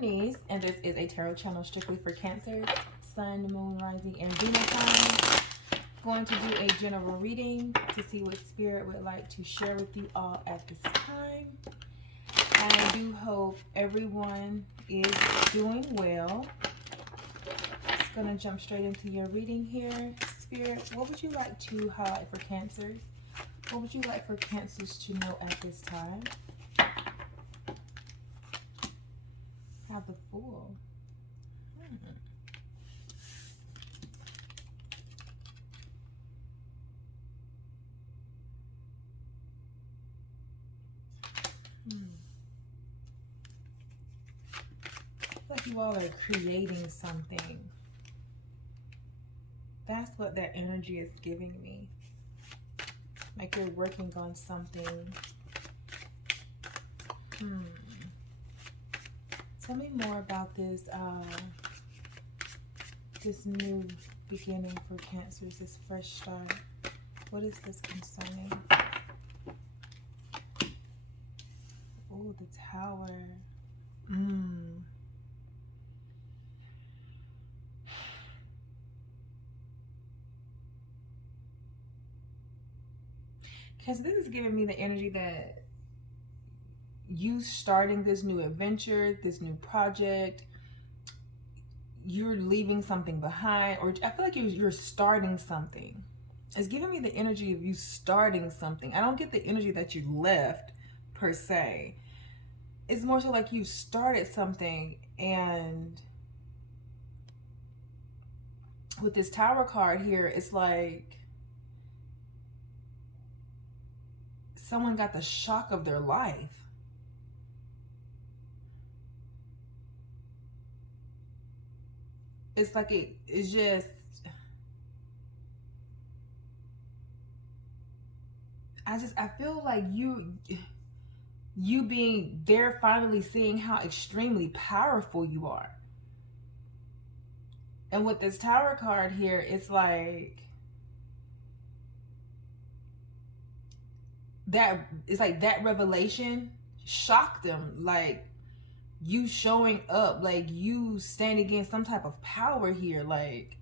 Denise, and this is a tarot channel strictly for Cancers, Sun, Moon, Rising, and Venus signs. Going to do a general reading to see what Spirit would like to share with you all at this time. And I do hope everyone is doing well. Just going to jump straight into your reading here. Spirit, what would you like to highlight for Cancers? What would you like for Cancers to know at this time? Have the Fool. Like you all are creating something. That's what that energy is giving me. Like you're working on something. Tell me more about this this new beginning for Cancers, this fresh start. What is this concerning? Oh, the Tower. Because this is giving me the energy that you starting this new adventure, this new project, you're leaving something behind, or I feel like you're starting something. It's giving me the energy of you starting something. I don't get the energy that you left per se. It's more so like you started something, and with this Tower card here, it's like someone got the shock of their life. It's like it's just, I feel like they're finally seeing how extremely powerful you are. And with this Tower card here, it's like that revelation shocked them. Like you showing up, like you standing against some type of power here. Like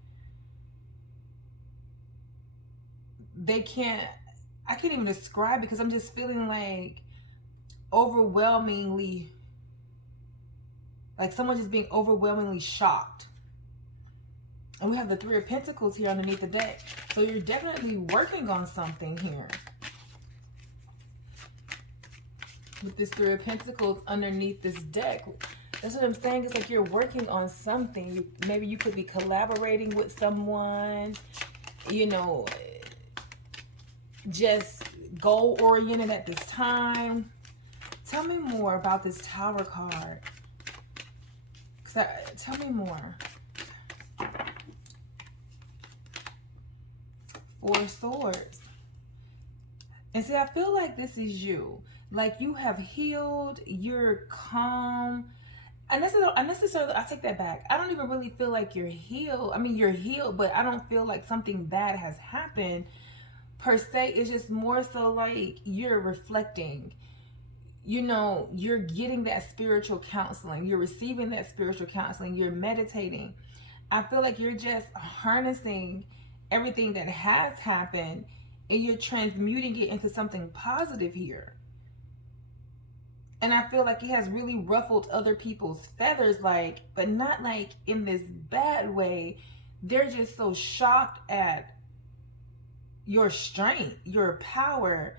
I can't even describe it, because I'm just feeling like overwhelmingly, like someone just being overwhelmingly shocked. And we have the Three of Pentacles here underneath the deck. So you're definitely working on something here. With this Three of Pentacles underneath this deck. That's what I'm saying. It's like you're working on something. Maybe you could be collaborating with someone, you know, just goal-oriented at this time. Tell me more about this Tower card. Tell me more. Four of Swords. And see, I feel like this is you. Like you have healed, you're calm. Unnecessarily, I take that back. I don't even really feel like you're healed. I mean, you're healed, but I don't feel like something bad has happened per se. It's just more so like you're reflecting. You know, you're getting that spiritual counseling. You're receiving that spiritual counseling. You're meditating. I feel like you're just harnessing everything that has happened, and you're transmuting it into something positive here. And I feel like it has really ruffled other people's feathers, like, but not like in this bad way. They're just so shocked at your strength, your power.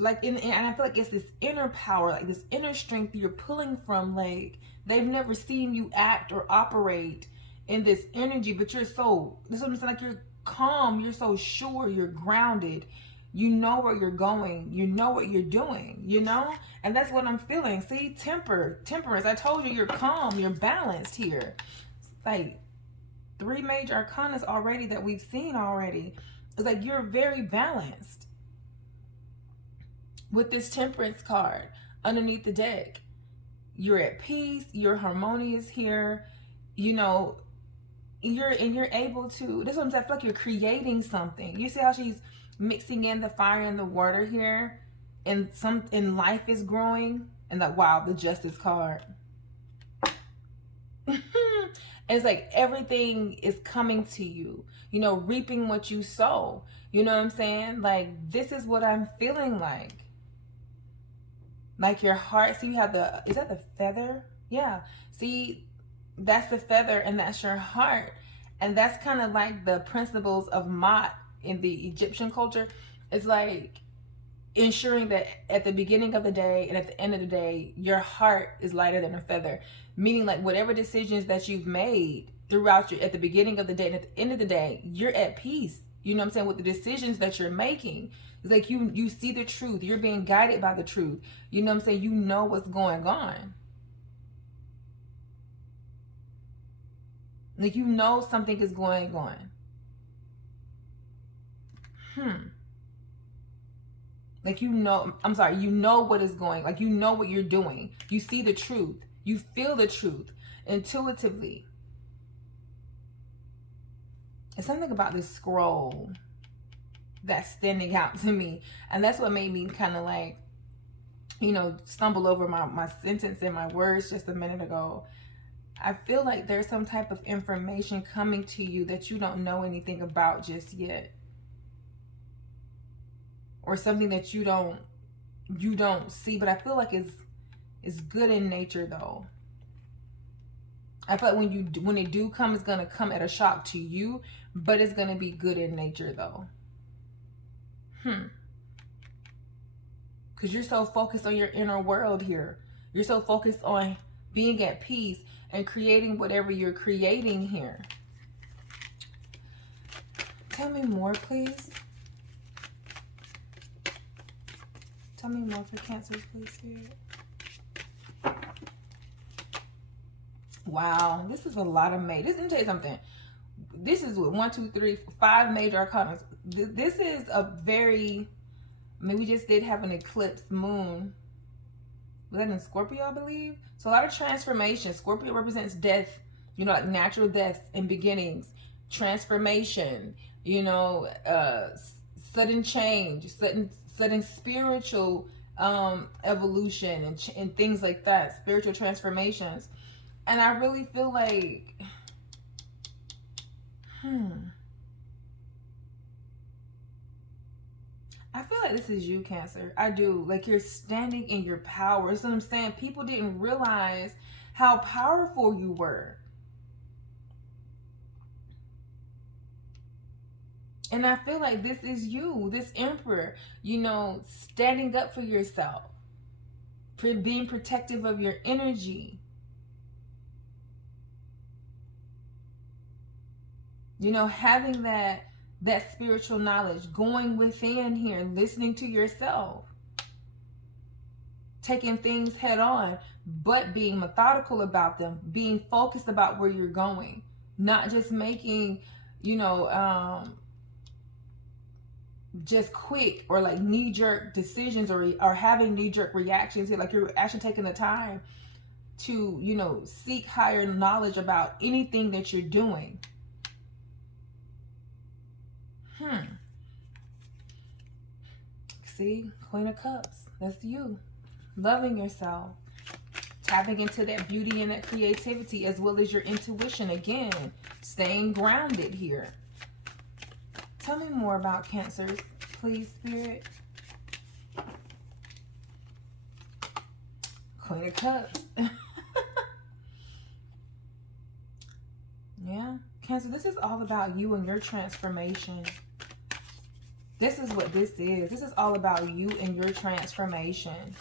Like, and I feel like it's this inner power, like this inner strength you're pulling from. Like, they've never seen you act or operate in this energy, but you're so, this is what I'm saying, like you're calm, you're so sure, you're grounded. You know where you're going. You know what you're doing, you know? And that's what I'm feeling. See, temperance. I told you you're calm, you're balanced here. It's like 3 major arcanas already that we've seen already. It's like you're very balanced. With this Temperance card underneath the deck, you're at peace, you're harmonious here, you know, you're able to, this is what I'm saying, I feel like you're creating something. You see how she's mixing in the fire and the water here, and life is growing. And that, wow, the Justice card. It's like everything is coming to you, you know, reaping what you sow. You know what I'm saying? Like, this is what I'm feeling like. Like your heart, see, you have the, is that the feather? Yeah. See, that's the feather and that's your heart. And that's kind of like the principles of Ma'at in the Egyptian culture. It's like ensuring that at the beginning of the day and at the end of the day, your heart is lighter than a feather. Meaning, like, whatever decisions that you've made throughout your, at the beginning of the day and at the end of the day, you're at peace. You know what I'm saying? With the decisions that you're making. It's like you see the truth. You're being guided by the truth. You know what I'm saying? You know what's going on. Like, you know something is going on. Like, you know, I'm sorry, you know what is going, like, you know what you're doing. You see the truth. You feel the truth intuitively. It's something about this scroll that's standing out to me. And that's what made me kind of like, you know, stumble over my sentence and my words just a minute ago. I feel like there's some type of information coming to you that you don't know anything about just yet. Or something that you don't see, but I feel like it's good in nature though. I feel like when it do come, it's gonna come at a shock to you, but it's gonna be good in nature though. Because you're so focused on your inner world here. You're so focused on being at peace and creating whatever you're creating here. Tell me more, please. Tell me more for Cancer, please, Spirit. Wow, this is a lot of major. Let me tell you something. This is what 1, 2, 3, 5 major arcana. This is a very. I mean, we just did have an eclipse moon. Was that in Scorpio, I believe? So a lot of transformation. Scorpio represents death. You know, like natural deaths and beginnings, transformation. You know, sudden change, sudden spiritual evolution and things like that, spiritual transformations. And I really feel like I feel like this is you, Cancer. I do. Like, you're standing in your power. That's what I'm saying. People didn't realize how powerful you were. And I feel like this is you, this Emperor, you know, standing up for yourself, for being protective of your energy. You know, having that spiritual knowledge, going within here, listening to yourself, taking things head on, but being methodical about them, being focused about where you're going, not just making, you know, just quick or like knee-jerk decisions or having knee-jerk reactions here. Like, you're actually taking the time to, you know, seek higher knowledge about anything that you're doing. See, Queen of Cups, that's you. Loving yourself, tapping into that beauty and that creativity, as well as your intuition. Again, staying grounded here. Tell me more about Cancers, please, Spirit. Queen of Cups. Yeah, Cancer, this is all about you and your transformation. This is what this is. This is all about you and your transformation.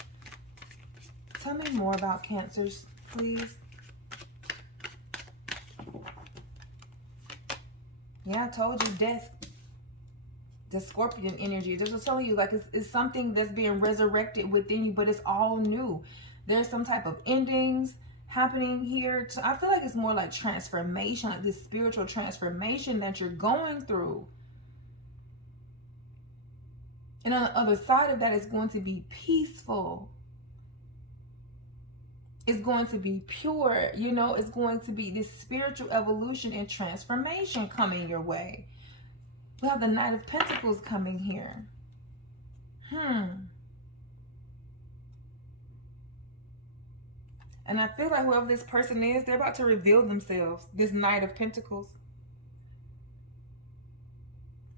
Tell me more about Cancers, please. Yeah, I told you, death. The Scorpion energy. Just to tell you, like, it's something that's being resurrected within you, but it's all new. There's some type of endings happening here. So I feel like it's more like transformation, like this spiritual transformation that you're going through. And on the other side of that, it's going to be peaceful. It's going to be pure. You know, it's going to be this spiritual evolution and transformation coming your way. We have the Knight of Pentacles coming here. And I feel like whoever this person is, they're about to reveal themselves. This Knight of Pentacles.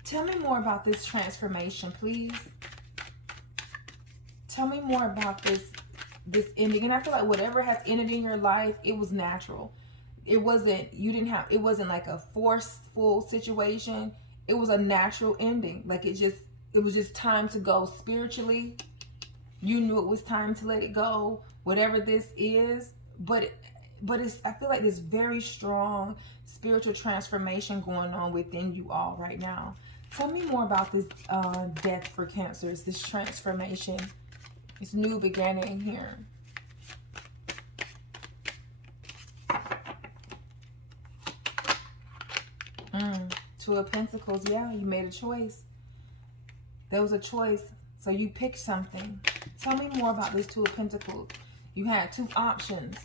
Tell me more about this transformation, please. Tell me more about this ending. And I feel like whatever has ended in your life, it was natural. It wasn't, it wasn't like a forceful situation. It was a natural ending. Like it was just time to go spiritually. You knew it was time to let it go, whatever this is. But I feel like there's very strong spiritual transformation going on within you all right now. Tell me more about this death for Cancers, this transformation, this new beginning here. Two of Pentacles, yeah, you made a choice. There was a choice, so you picked something. Tell me more about this Two of Pentacles. You had two options.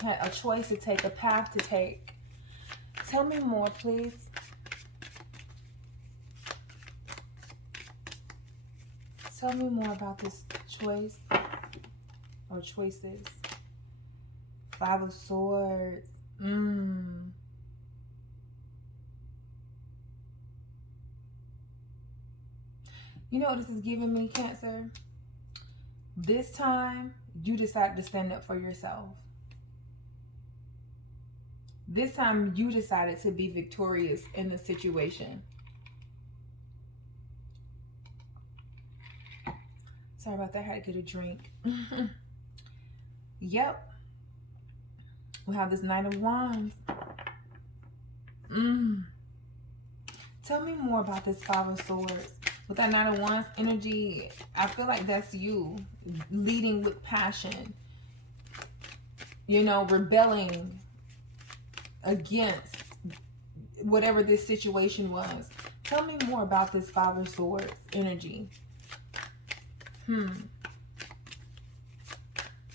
You had a choice to take, a path to take. Tell me more, please. Tell me more about this choice or choices. Five of Swords. You know what this is giving me, Cancer? This time, you decided to stand up for yourself. This time, you decided to be victorious in the situation. Sorry about that. I had to get a drink. Yep. We have this Knight of Wands. Tell me more about this Five of Swords. With that Knight of Wands energy, I feel like that's you leading with passion. You know, rebelling against whatever this situation was. Tell me more about this Five of Swords energy.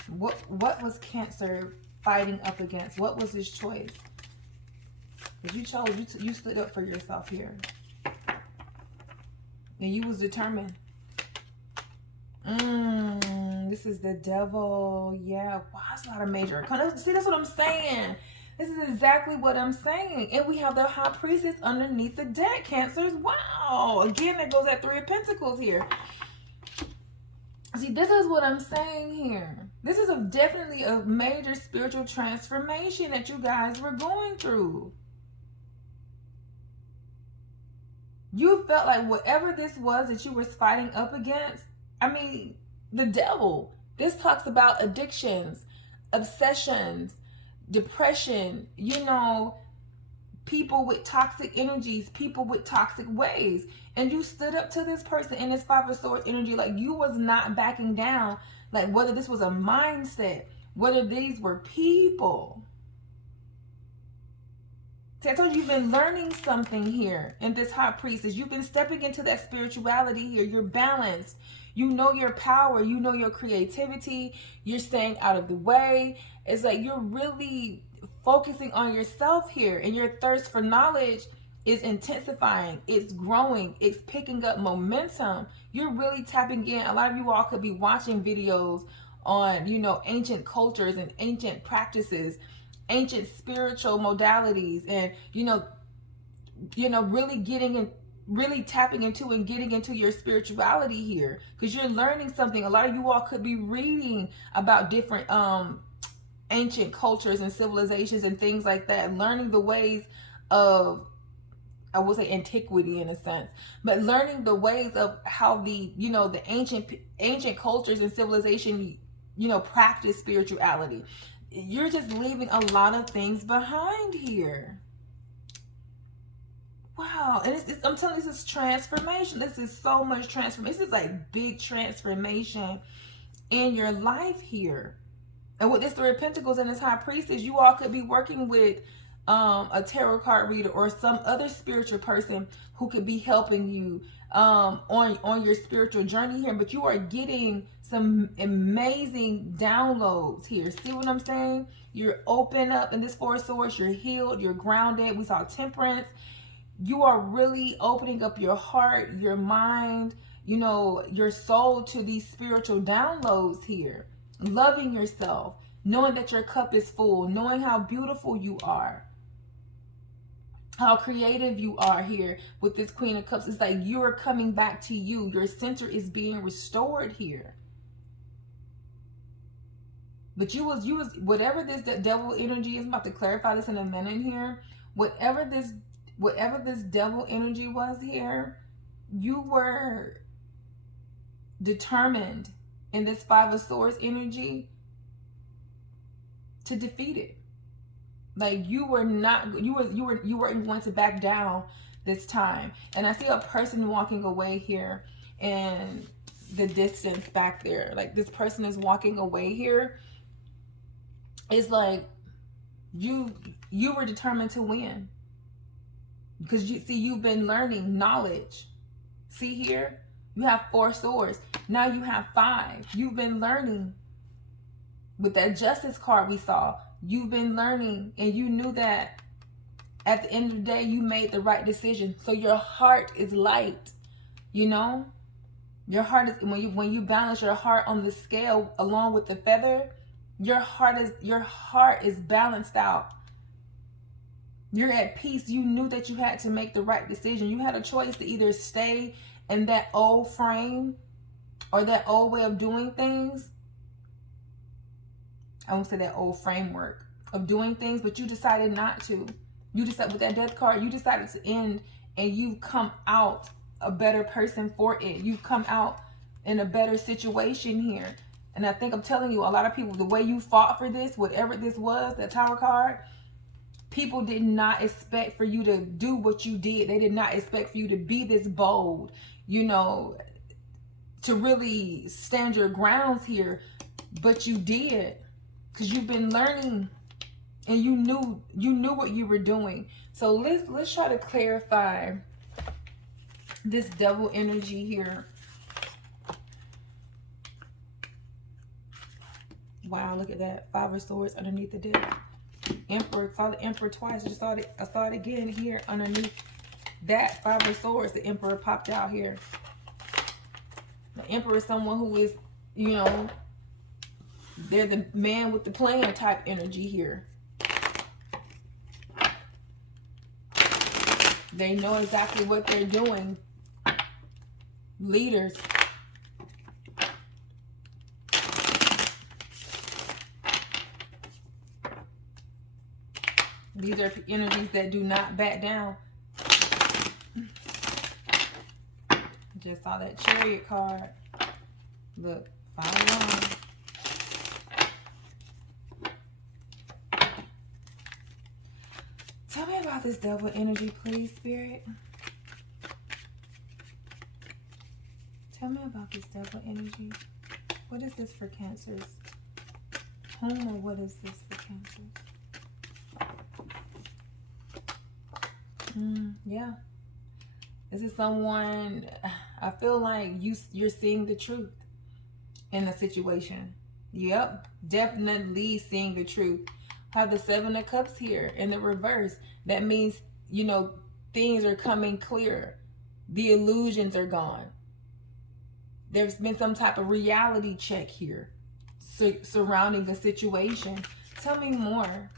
What was Cancer fighting up against? What was his choice? Because you chose, you stood up for yourself here. And you was determined. This is the Devil. Yeah. Wow, that's a lot of major. See, that's what I'm saying. This is exactly what I'm saying. And we have the High Priestess underneath the deck, Cancers. Wow. Again, there goes that Three of Pentacles here. See, this is what I'm saying here. This is definitely a major spiritual transformation that you guys were going through. You felt like whatever this was that you were fighting up against, I mean, the devil. This talks about addictions, obsessions, depression, you know, people with toxic energies, people with toxic ways. And you stood up to this person in this Five of Swords energy, like you was not backing down, like whether this was a mindset, whether these were people. See, I told you, you've been learning something here in this High Priestess. You've been stepping into that spirituality here. You're balanced. You know your power. You know your creativity. You're staying out of the way. It's like you're really focusing on yourself here, and your thirst for knowledge is intensifying. It's growing. It's picking up momentum. You're really tapping in. A lot of you all could be watching videos on, you know, ancient cultures and ancient practices, ancient spiritual modalities, and you know really getting in, really tapping into and getting into your spirituality here, because you're learning something. A lot of you all could be reading about different ancient cultures and civilizations and things like that, learning the ways of, I would say, antiquity in a sense, but learning the ways of how the, you know, the ancient cultures and civilization, you know, practice spirituality. You're just leaving a lot of things behind here. Wow. And I'm telling you, this is transformation. This is so much transformation. This is like big transformation in your life here. And with this Three of Pentacles and this High Priestess, you all could be working with a tarot card reader or some other spiritual person who could be helping you on your spiritual journey here. But you are getting some amazing downloads here. See what I'm saying? You're open up in this Four of Swords. You're healed. You're grounded. We saw Temperance. You are really opening up your heart, your mind, you know, your soul to these spiritual downloads here. loving yourself, knowing that your cup is full, knowing how beautiful you are, how creative you are here with this Queen of Cups. It's like you are coming back to you. Your center is being restored here. But you was whatever this devil energy is. I'm about to clarify this in a minute here. Whatever this devil energy was here, you were determined in this Five of Swords energy to defeat it. Like you weren't going to back down this time. And I see a person walking away here in the distance back there. Like this person is walking away here. It's like you were determined to win. Because you've been learning knowledge. See here? You have 4 swords. Now you have 5. You've been learning. With that Justice card we saw, you've been learning, and you knew that at the end of the day, you made the right decision. So your heart is light, you know? Your heart is, when you balance your heart on the scale along with the feather, your heart is balanced out. You're at peace. You knew that you had to make the right decision. You had a choice to either stay in that old frame or that old way of doing things. I won't say that old framework of doing things, but you decided not to. You decided with that Death card, you decided to end, and you've come out a better person for it. You've come out in a better situation here. And I think I'm telling you, a lot of people, the way you fought for this, whatever this was, that Tower card, people did not expect for you to do what you did. They did not expect for you to be this bold, you know, to really stand your grounds here. But you did, because you've been learning, and you knew what you were doing. So let's try to clarify this devil energy here. Wow, look at that. 5 of Swords underneath the deck. Emperor, saw the Emperor twice. I saw it again here underneath that 5 of Swords. The Emperor popped out here. The Emperor is someone who is, you know, they're the man with the plan type energy here. They know exactly what they're doing. Leaders. These are energies that do not back down. Just saw that Chariot card. Look, 5 of Wands. Tell me about this devil energy, please, Spirit. Tell me about this devil energy. What is this for Cancers? Home, or what is this for Cancers? Yeah. This is someone, I feel like you're seeing the truth in the situation. Yep, definitely seeing the truth. Have the 7 of Cups here in the reverse. That means, you know, things are coming clear. The illusions are gone. There's been some type of reality check here surrounding the situation. Tell me more.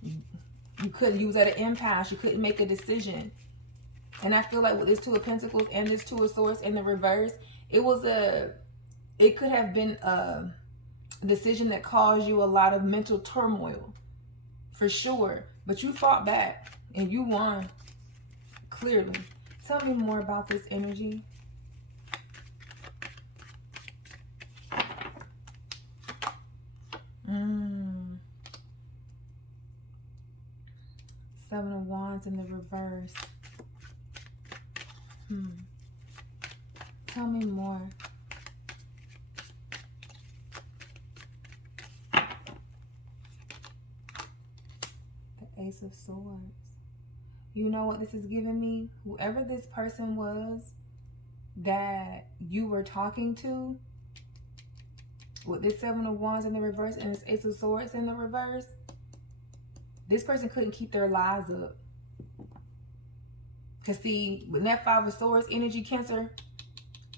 You was at an impasse. You couldn't make a decision. And I feel like with this 2 of Pentacles and this 2 of Swords in the reverse, it could have been a decision that caused you a lot of mental turmoil, for sure. But you fought back and you won, clearly. Tell me more about this energy. Seven of Wands in the reverse. Tell me more. The Ace of Swords. You know what this is giving me? Whoever this person was that you were talking to, with this 7 of Wands in the reverse and this Ace of Swords in the reverse, this person couldn't keep their lies up. Because see, with that 5 of Swords energy, Cancer,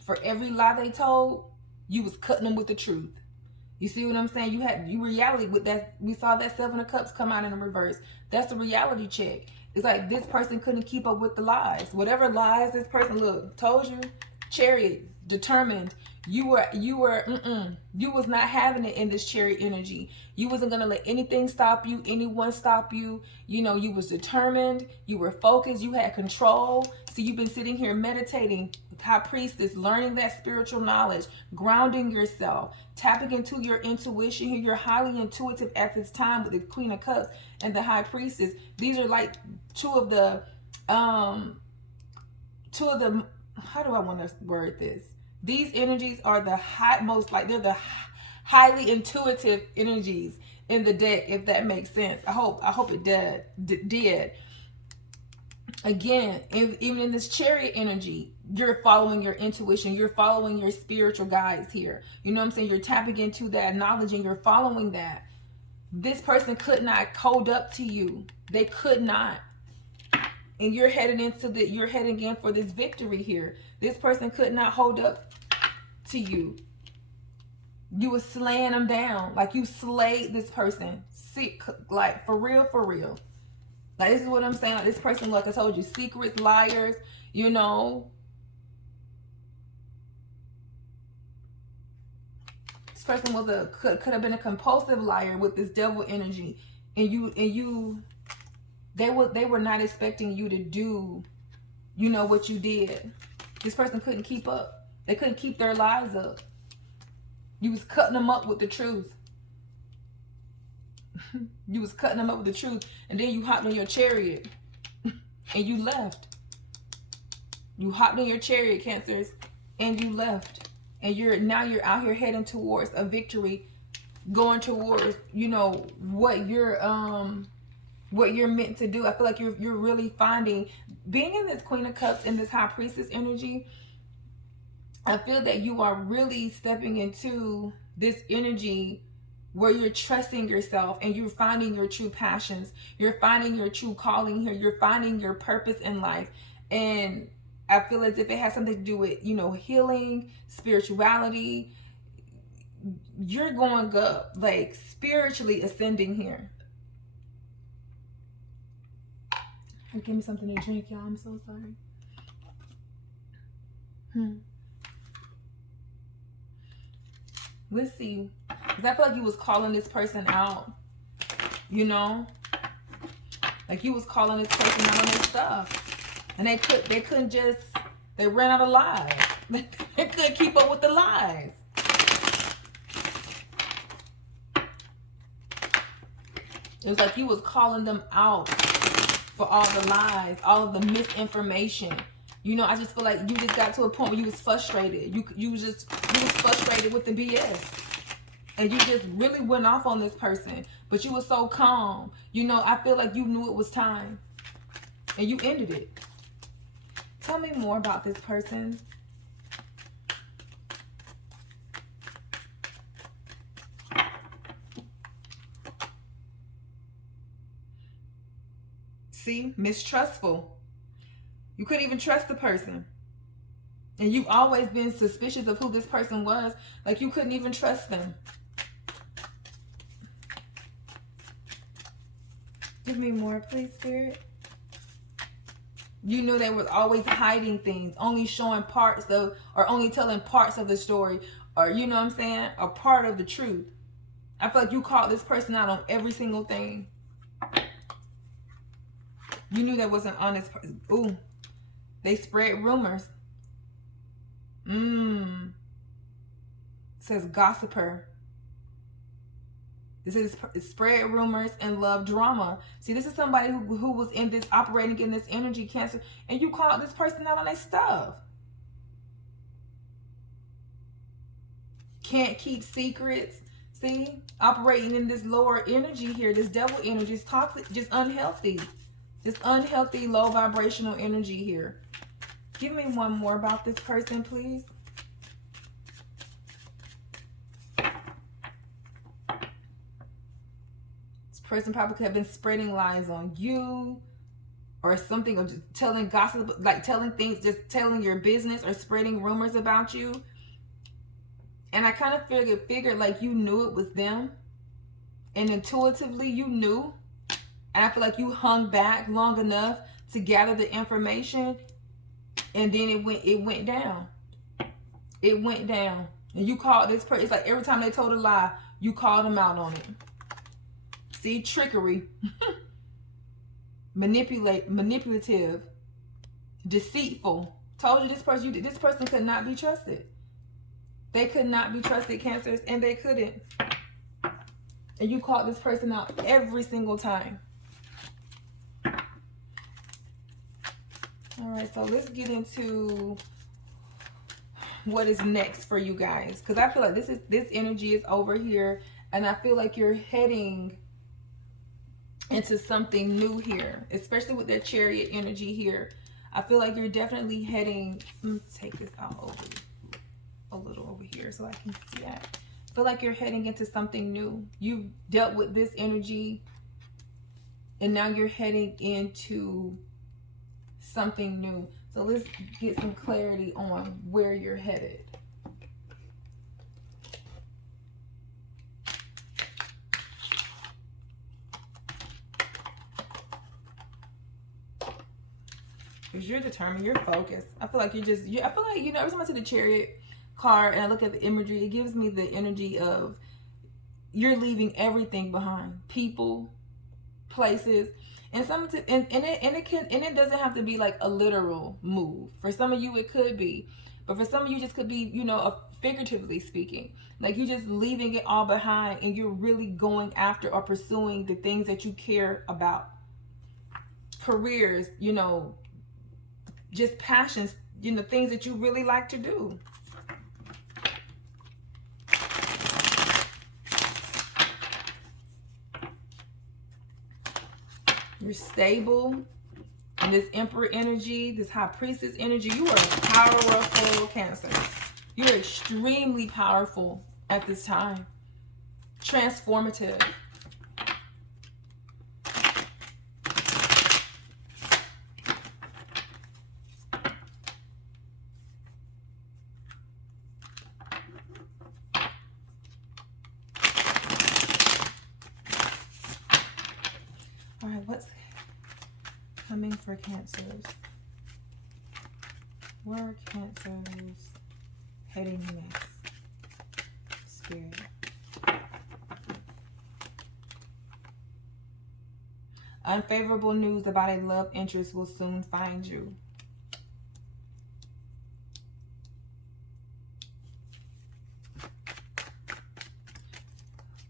for every lie they told, you was cutting them with the truth. You see what I'm saying? You reality with that. We saw that Seven of Cups come out in the reverse. That's a reality check. It's like this person couldn't keep up with the lies. Whatever lies this person, look, told you, Chariot, determined. You was not having it in this Chariot energy. You wasn't gonna let anything stop you, anyone stop you. You know, you was determined, you were focused, you had control. See, you've been sitting here meditating, High Priestess, learning that spiritual knowledge, grounding yourself, tapping into your intuition here. You're highly intuitive at this time with the Queen of Cups and the High Priestess. These are like two of the how do I want to word this? These energies are the they're the highly intuitive energies in the deck, if that makes sense. I hope it did. Again, even in this Chariot energy, you're following your intuition. You're following your spiritual guides here. You know what I'm saying? You're tapping into that knowledge and you're following that. This person could not hold up to you. They could not. And you're heading in for this victory here. This person could not hold up to you. You were slaying them down. Like you slayed this person. Like for real. Like this is what I'm saying. Like this person, like I told you, secrets, liars, you know. This person was could have been a compulsive liar with this devil energy. And they were not expecting you to do, you know, what you did. This person couldn't keep up. They couldn't keep their lives up. You was cutting them up with the truth. You was cutting them up with the truth. And then you hopped on your chariot. And you left. You hopped on your chariot, Cancers. And you left. And now you're out here heading towards a victory. Going towards, you know, what you're meant to do. I feel like you're really finding, being in this Queen of Cups and this High Priestess energy, I feel that you are really stepping into this energy where you're trusting yourself and you're finding your true passions. You're finding your true calling here. You're finding your purpose in life. And I feel as if it has something to do with, you know, healing, spirituality. You're going up, like spiritually ascending here. Give me something to drink, y'all. I'm so sorry. Let's see. Because I feel like you was calling this person out. You know? Like you was calling this person out on their stuff. And they couldn't just, they ran out of lies. They couldn't keep up with the lies. It was like you was calling them out for all the lies, all of the misinformation. You know, I just feel like you just got to a point where you was frustrated. You was frustrated with the BS. And you just really went off on this person. But you were so calm. You know, I feel like you knew it was time. And you ended it. Tell me more about this person. See, mistrustful. You couldn't even trust the person. And you've always been suspicious of who this person was. Like you couldn't even trust them. Give me more, please, Spirit. You knew they were always hiding things, only showing parts of, or only telling parts of the story, or you know what I'm saying, a part of the truth. I feel like you called this person out on every single thing. You knew that wasn't honest. Ooh, they spread rumors. It says gossiper. This is spread rumors and love drama. See, this is somebody who was in this, operating in this energy, Cancer, and you called this person out on their stuff. Can't keep secrets. See, operating in this lower energy here, this devil energy is toxic, just unhealthy. This unhealthy, low vibrational energy here. Give me one more about this person, please. This person probably could have been spreading lies on you or something, or just telling gossip, like telling things, just telling your business or spreading rumors about you. And I kind of figured like you knew it was them, and intuitively you knew. And I feel like you hung back long enough to gather the information, and then it went down. It went down. And you called this person. It's like every time they told a lie, you called them out on it. See, trickery, manipulative, deceitful. Told you this person could not be trusted. They could not be trusted, Cancers, and they couldn't. And you called this person out every single time. All right, so let's get into what is next for you guys, because I feel like this energy is over here, and I feel like you're heading into something new here, especially with that Chariot energy here. I feel like you're definitely heading. Let me take this out over a little over here so I can see that. I feel like you're heading into something new. You've dealt with this energy, and now you're heading into something new. So let's get some clarity on where you're headed. Because you're determined, you're focused. I feel like I feel like, you know, every time I see the Chariot card and I look at the imagery, it gives me the energy of you're leaving everything behind. People, places. And it doesn't have to be like a literal move. For some of you it could be, but for some of you it just could be, you know, figuratively speaking. Like you're just leaving it all behind and you're really going after or pursuing the things that you care about. Careers, you know, just passions, you know, things that you really like to do. You're stable. And this Emperor energy, this High Priestess energy, you are powerful, Cancer. You're extremely powerful at this time. Transformative. All right, what's coming for Cancers? Where are Cancers heading next? Spirit. Unfavorable news about a love interest will soon find you.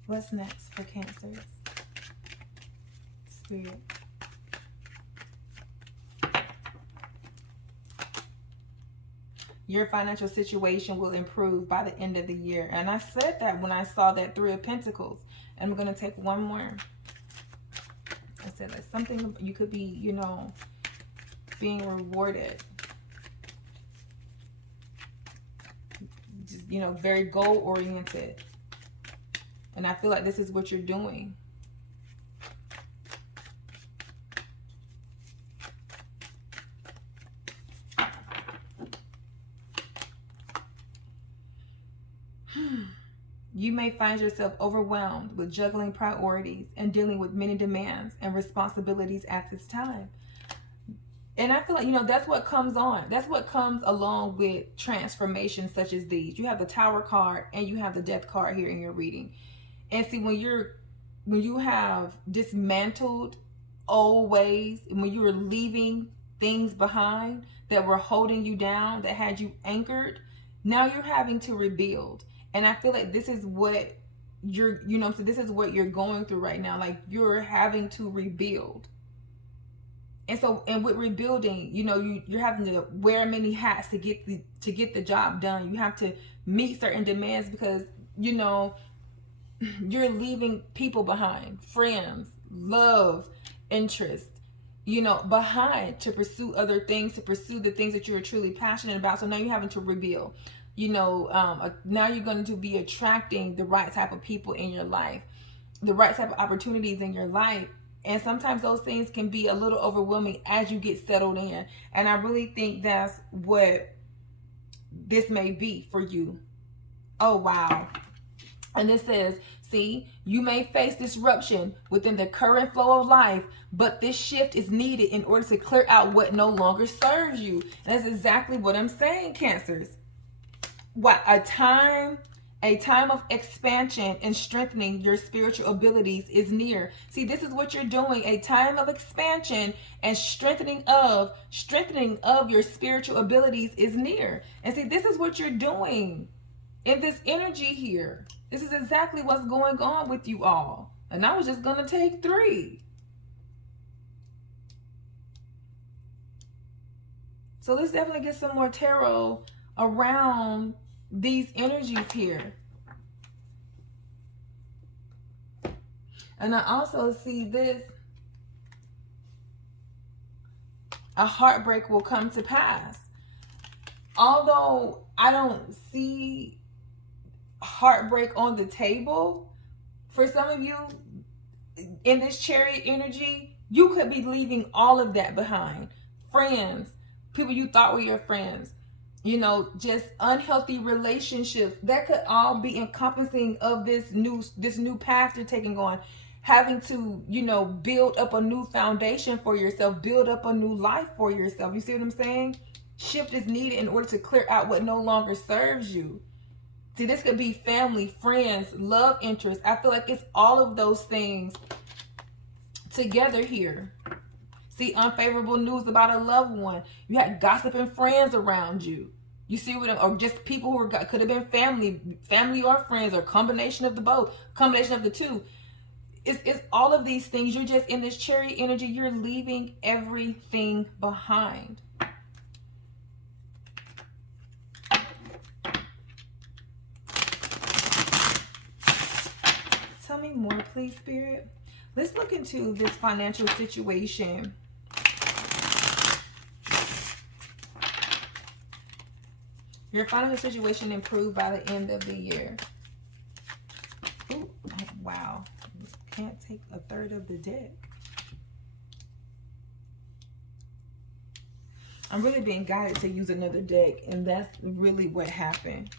What's next for Cancers? Spirit. Your financial situation will improve by the end of the year. And I said that when I saw that Three of Pentacles. And I'm going to take one more. I said that something you could be, you know, being rewarded. Just, you know, very goal oriented. And I feel like this is what you're doing. You may find yourself overwhelmed with juggling priorities and dealing with many demands and responsibilities at this time. And I feel like, you know, that's what comes on. That's what comes along with transformations such as these. You have the Tower card and you have the Death card here in your reading. And see, when you have dismantled old ways, and when you are leaving things behind that were holding you down, that had you anchored, now you're having to rebuild. And I feel like this is what you're, you know, so this is what you're going through right now. Like you're having to rebuild. And so, and with rebuilding, you know, you're having to wear many hats to get the job done. You have to meet certain demands because, you know, you're leaving people behind, friends, love, interest, you know, behind to pursue other things, to pursue the things that you're truly passionate about. So now you're having to rebuild. You know, now you're going to be attracting the right type of people in your life, the right type of opportunities in your life. And sometimes those things can be a little overwhelming as you get settled in. And I really think that's what this may be for you. Oh, wow. And it says, see, you may face disruption within the current flow of life, but this shift is needed in order to clear out what no longer serves you. And that's exactly what I'm saying, Cancers. What a time of expansion and strengthening your spiritual abilities is near. See, this is what you're doing. A time of expansion and strengthening of your spiritual abilities is near. And see, this is what you're doing in this energy here. This is exactly what's going on with you all. And I was just going to take 3. So let's definitely get some more tarot around these energies here. And I also see this. A heartbreak will come to pass. Although I don't see heartbreak on the table, for some of you in this Chariot energy, you could be leaving all of that behind. Friends, people you thought were your friends, you know, just unhealthy relationships, that could all be encompassing of this new path you're taking on. Having to, you know, build up a new foundation for yourself, build up a new life for yourself. You see what I'm saying? Shift is needed in order to clear out what no longer serves you. See, this could be family, friends, love interests. I feel like it's all of those things together here. See, unfavorable news about a loved one. You had gossiping friends around you. You see what, or just people who could have been family or friends, or combination of the both, combination of the two. It's all of these things. You're just in this Chariot energy. You're leaving everything behind. Tell me more, please, Spirit. Let's look into this financial situation. Your financial situation improved by the end of the year. Ooh, wow. Can't take a third of the deck. I'm really being guided to use another deck, and that's really what happened.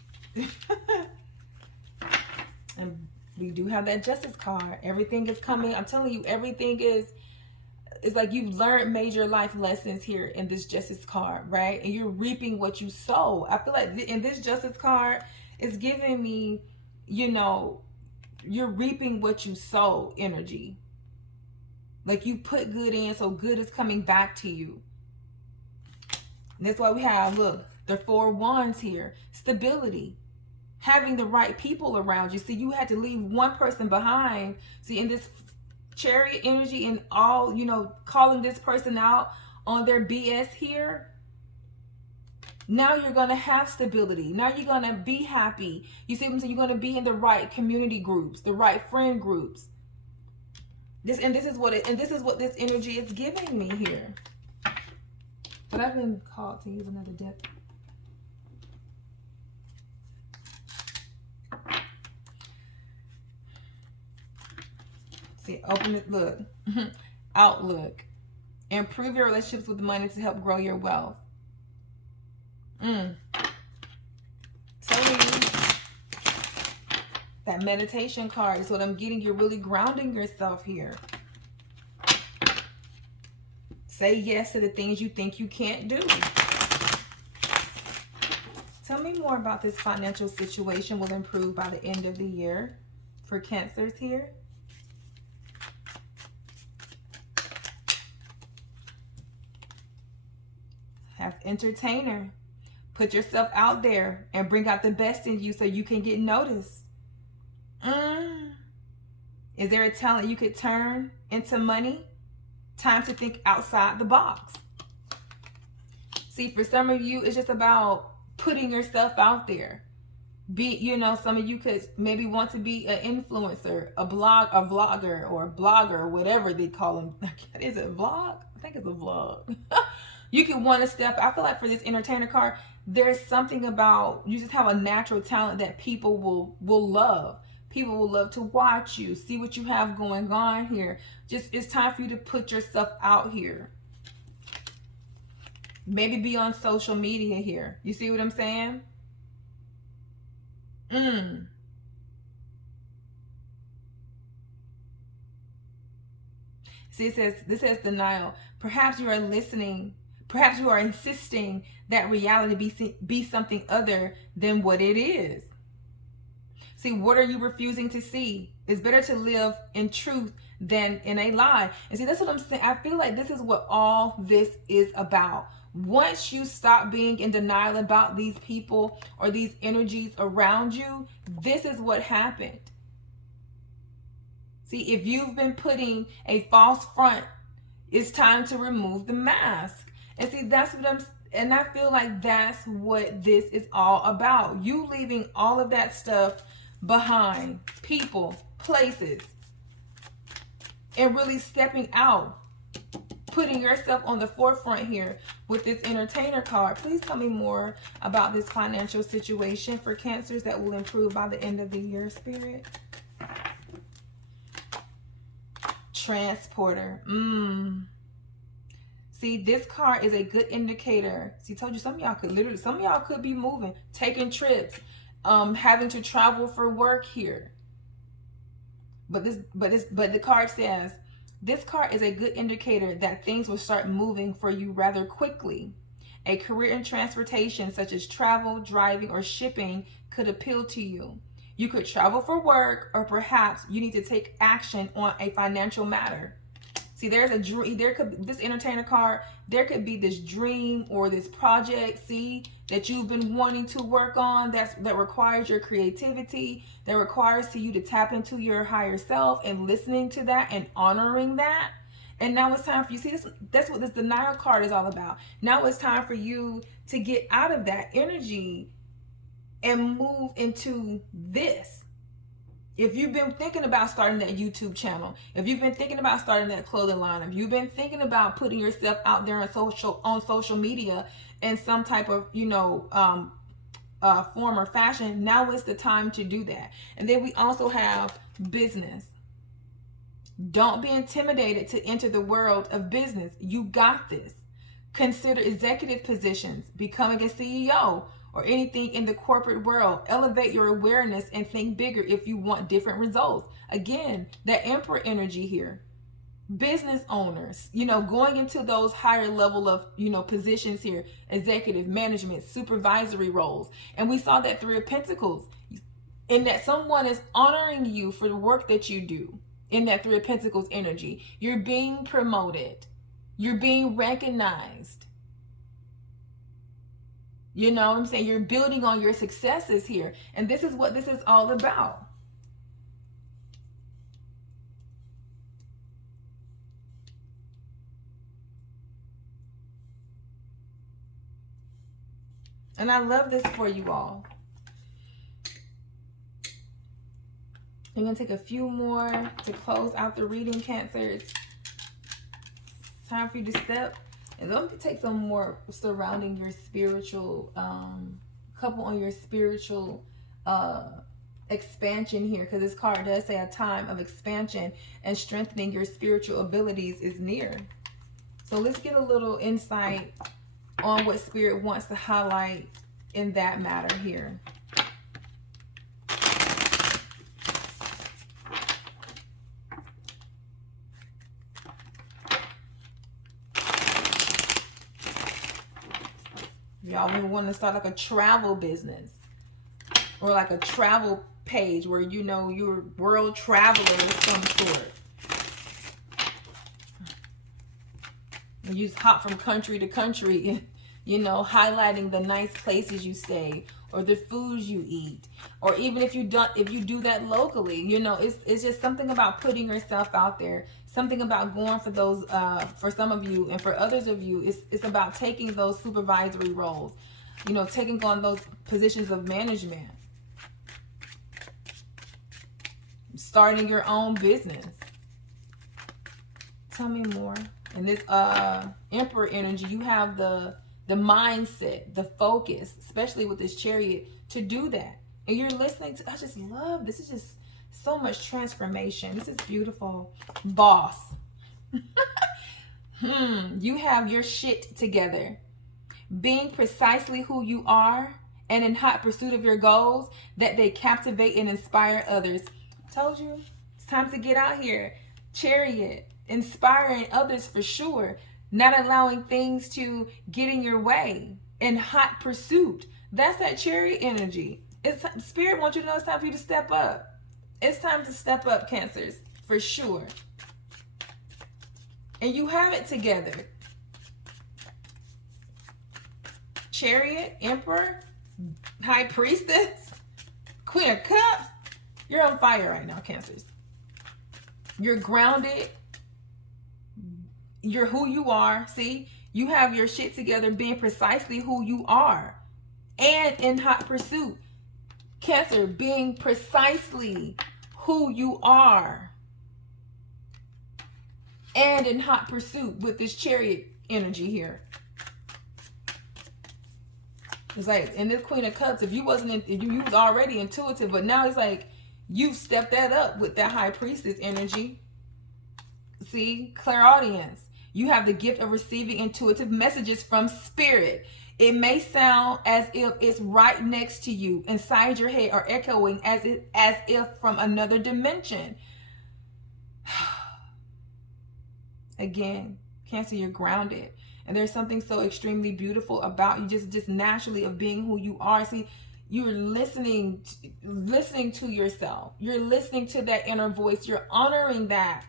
And we do have that Justice card. Everything is coming. I'm telling you, everything is like you've learned major life lessons here in this Justice card, right? And you're reaping what you sow. I feel like in this Justice card, it's giving me, you know, you're reaping what you sow energy. Like you put good in, so good is coming back to you. And that's why we have, look, the 4 wands here. Stability. Having the right people around you. See, you had to leave one person behind. See, in this Chariot energy and all, you know, calling this person out on their BS here. Now you're going to have stability. Now you're going to be happy. You see what I'm saying? You're going to be in the right community groups, the right friend groups. This is what this energy is giving me here. But I've been called to use another deck. See, open it, look. Outlook. Improve your relationships with money to help grow your wealth. So that meditation card is what I'm getting. You're really grounding yourself here. Say yes to the things you think you can't do. Tell me more about this financial situation will improve by the end of the year for Cancers here. Have entertainer. Put yourself out there and bring out the best in you so you can get noticed. Is there a talent you could turn into money? Time to think outside the box. See, for some of you, it's just about putting yourself out there. You know, some of you could maybe want to be an influencer, a vlogger, or a blogger, whatever they call them. Is it a vlog? I think it's a vlog. You can want to step. I feel like for this entertainer card, there's something about you just have a natural talent that people will love. People will love to watch you, see what you have going on here. Just it's time for you to put yourself out here. Maybe be on social media here. You see what I'm saying? Mm. See, this says denial. Perhaps you are listening. Perhaps you are insisting that reality be something other than what it is. See, what are you refusing to see? It's better to live in truth than in a lie. And see, that's what I'm saying. I feel like this is what all this is about. Once you stop being in denial about these people or these energies around you, this is what happened. See, if you've been putting a false front, it's time to remove the mask. And see, and I feel like that's what this is all about. You leaving all of that stuff behind, people, places, and really stepping out, putting yourself on the forefront here with this entertainer card. Please tell me more about this financial situation for Cancers that will improve by the end of the year, Spirit. Transporter. See, this card is a good indicator. See, told you some of y'all could be moving, taking trips, having to travel for work here. But the card says this card is a good indicator that things will start moving for you rather quickly. A career in transportation, such as travel, driving, or shipping, could appeal to you. You could travel for work, or perhaps you need to take action on a financial matter. See, there's a dream. This entertainer card. There could be this dream or this project. See, that you've been wanting to work on. That requires your creativity. That requires you to tap into your higher self and listening to that and honoring that. And now it's time for you. See, that's what this denial card is all about. Now it's time for you to get out of that energy and move into this. If you've been thinking about starting that YouTube channel, if you've been thinking about starting that clothing line, if you've been thinking about putting yourself out there on social media in some type of, form or fashion, now is the time to do that. And then we also have business. Don't be intimidated to enter the world of business. You got this. Consider executive positions, becoming a CEO, or anything in the corporate world. Elevate your awareness and think bigger if you want different results. Again, that Emperor energy here. Business owners, going into those higher level of, positions here, executive, management, supervisory roles. And we saw that Three of Pentacles, in that someone is honoring you for the work that you do. In that Three of Pentacles energy, you're being promoted. You're being recognized. You know what I'm saying? You're building on your successes here. And this is what this is all about. And I love this for you all. I'm going to take a few more to close out the reading, Cancer. It's time for you to step. And let me take some more surrounding your spiritual, couple on your spiritual expansion here. Because this card does say a time of expansion and strengthening your spiritual abilities is near. So let's get a little insight on what Spirit wants to highlight in that matter here. Y'all may want to start like a travel business or like a travel page where you're a world traveler of some sort. You just hop from country to country, highlighting the nice places you stay or the foods you eat. Or even if you do that locally, it's just something about putting yourself out there. Something about going for those, for some of you and for others of you, it's about taking those supervisory roles, taking on those positions of management, starting your own business. Tell me more. And this Emperor energy, you have the mindset, the focus, especially with this Chariot, to do that. And you're listening to, I just love, this is just so much transformation. This is beautiful. Boss. You have your shit together. Being precisely who you are and in hot pursuit of your goals, that they captivate and inspire others. Told you, it's time to get out here. Chariot, inspiring others for sure, not allowing things to get in your way. In hot pursuit, that's that chariot energy. It's Spirit wants you to know it's time for you to step up. It's time to step up, Cancers, for sure. And you have it together. Chariot, Emperor, High Priestess, Queen of Cups. You're on fire right now, Cancers. You're grounded. You're who you are. See, you have your shit together, being precisely who you are. And in hot pursuit. Cancer, being precisely who you are. And in hot pursuit with this chariot energy here. It's like, in this Queen of Cups, if you was already intuitive, but now it's like you've stepped that up with that High Priestess energy. See, clairaudience. You have the gift of receiving intuitive messages from Spirit. It may sound as if it's right next to you, inside your head, or echoing as if from another dimension. Again, Cancer, you're grounded. And there's something so extremely beautiful about you, just naturally, of being who you are. See, you're listening to yourself. You're listening to that inner voice. You're honoring that.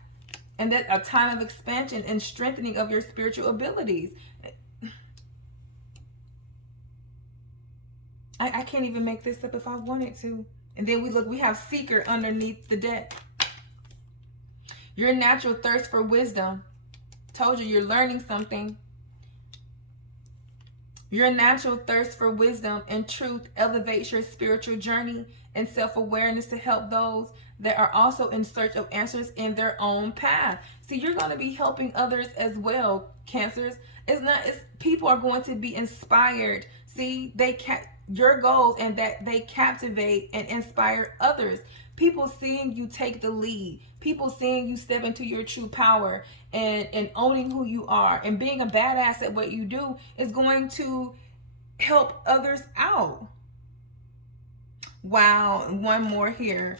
And that a time of expansion and strengthening of your spiritual abilities. I can't even make this up if I wanted to. And then we have Seeker underneath the deck. Your natural thirst for wisdom. Told you, you're learning something. Your natural thirst for wisdom and truth elevates your spiritual journey and self-awareness to help those that are also in search of answers in their own path. See, you're going to be helping others as well, Cancers. People are going to be inspired. See, your goals, and that they captivate and inspire others. People seeing you take the lead. People seeing you step into your true power and owning who you are and being a badass at what you do is going to help others out. Wow. One more here.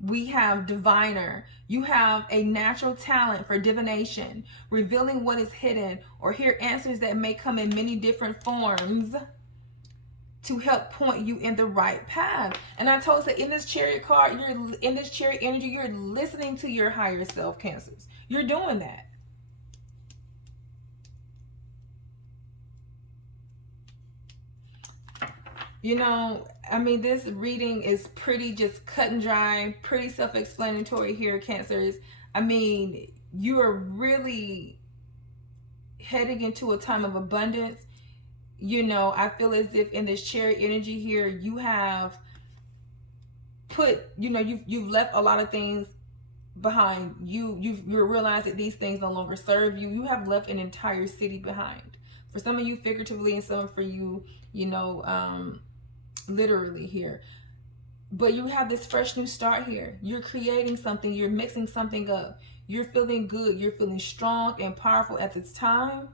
We have Diviner. You have a natural talent for divination, revealing what is hidden, or hear answers that may come in many different forms to help point you in the right path. And I told you that in this chariot card, in this chariot energy, you're listening to your higher self, Cancers. You're doing that. You know, I mean, this reading is pretty just cut and dry, pretty self-explanatory here, Cancers. I mean, you are really heading into a time of abundance. You know, I feel as if in this chariot energy here, you have put, you know, you've left a lot of things behind. You realize that these things no longer serve you. You have left an entire city behind. For some of you figuratively, and some for you, you know, literally here. But you have this fresh new start here. You're creating something. You're mixing something up. You're feeling good. You're feeling strong and powerful at this time.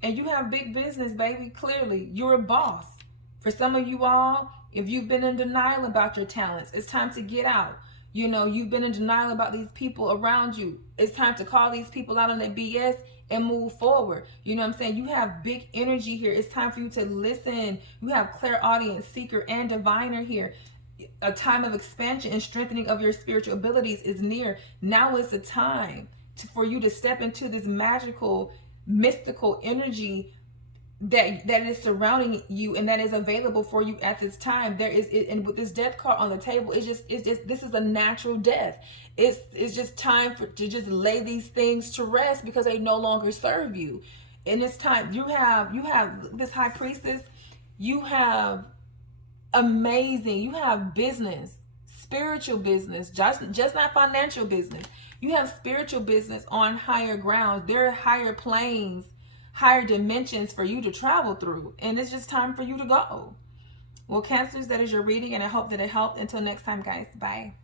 And you have big business, baby. Clearly, you're a boss. For some of you all, if you've been in denial about your talents, it's time to get out. You know, you've been in denial about these people around you. It's time to call these people out on their BS and move forward. You know what I'm saying? You have big energy here. It's time for you to listen. You have clairaudience, seeker, and diviner here. A time of expansion and strengthening of your spiritual abilities is near. Now is the time for you to step into this magical, mystical energy that is surrounding you and that is available for you at this time. There is, and with this death card on the table, it's just this is a natural death. It's just time to just lay these things to rest because they no longer serve you. And it's time. You have this High Priestess. You have amazing. You have business, spiritual business, just not financial business. You have spiritual business on higher grounds. There are higher planes, higher dimensions for you to travel through. And it's just time for you to go. Well, Cancers, that is your reading, and I hope that it helped. Until next time, guys. Bye.